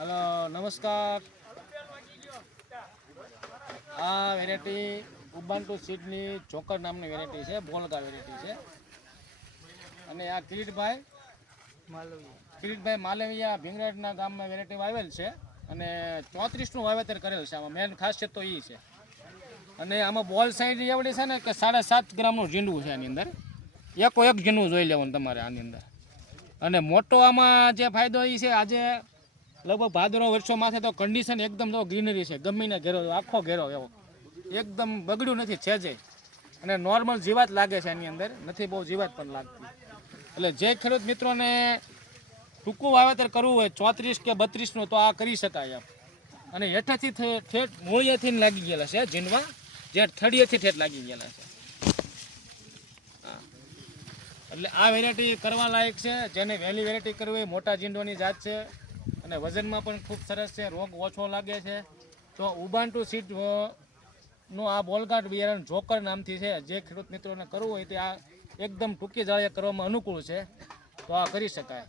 Hello નમસ્કાર. આ variety ઉબાન્ટુ Sydney joker નામની વેરાયટી છે, બોલગા વેરાયટી છે. અને આ કિરીટભાઈ માલવિયા ભીંગરાટના ગામમાં વેરાયટી વાવેલ છે અને 34નું વાવેતર કરેલ છે. આમાં મેન ખાસિયત તો એ છે. અને આમાં બોલ સાઈઝ એવડી છે ને કે 7.5 ગ્રામનું ઝીંડવું છે. આની અંદર એકો એક ઝીંડવું જોઈ લેવાનું તમારે આની અંદર. અને મોટો આમાં જે ફાયદો એ છે, આજે લગભગ ભાદરવો વર્ષો માથે તો કન્ડિશન એકદમ તો ગ્રીનરી છે, ગમીને ઘેરો આખો ઘેરો એવો એકદમ બગડ્યું નથી છેજે. અને નોર્મલ જીવાત લાગે છે એની અંદર, નથી બહુ જીવાત પણ લાગતી. એટલે જે ખેડૂત મિત્રોને ટૂંકું વાવેતર કરવું હોય 34 કે 32નું તો આ કરી શકાય એમ. અને હેઠેથી ઠેઠ મૂળિયેથી લાગી ગયેલા છે ઝીંડવા, જે થળિયેથી ઠેઠ લાગી ગયેલા છે. એટલે આ વેરાયટી કરવા લાયક છે. જેને વહેલી વેરાયટી કરવી હોય, મોટા ઝીંડવાની જાત છે અને વજનમાં પણ ખૂબ સરસ છે, રોગ ઓછો લાગે છે. તો ઉબાન્ટુ સીડ નું આ બોલગાટ બિયારણ જોકર નામથી છે. જે ખેડૂત મિત્રોને કરવું હોય તે આ એકદમ ટૂંકી જાળીએ કરવામાં અનુકૂળ છે, તો આ કરી શકાય.